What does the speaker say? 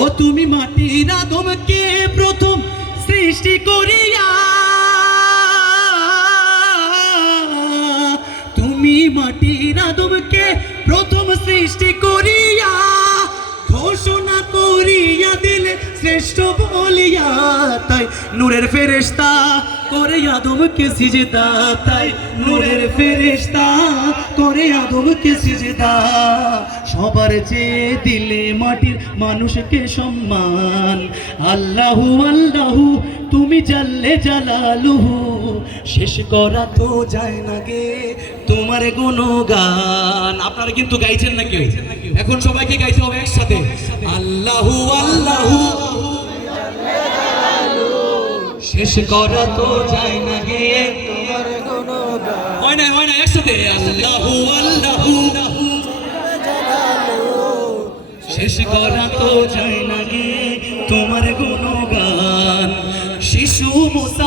ও তুমি মাটির আদমকে প্রথম সৃষ্টি করিয়া, তুমি মাটির আদমকে প্রথম সৃষ্টি করিয়া ঘোষণা করিয়া দিলে শ্রেষ্ঠ বলিয়া, তাই নূরের ফেরেশতা করে আদমকে সিজদা, তাই নূরের ফেরেশতা করে আদমকে সিজদা। সবার চেয়ে দিলে মাটির মানুষকে সম্মান, আল্লাহু আল্লাহু তুমি জাল্লে জালালুহু, শেষ করা তো যায় না গে তোমার গুণগান। আপনারা কিন্তু গাইছেন না কেউ, এখন সবাইকে গাইতে হবে একসাথে, আল্লাহু আল্লাহু শেষ করা তো যায় না গে তোমার গুণগান। হয় না একসাথে, আল্লাহু আল্লাহু শেষ করা তো যায় না গে তোমার গুণগান। শিশু মুসা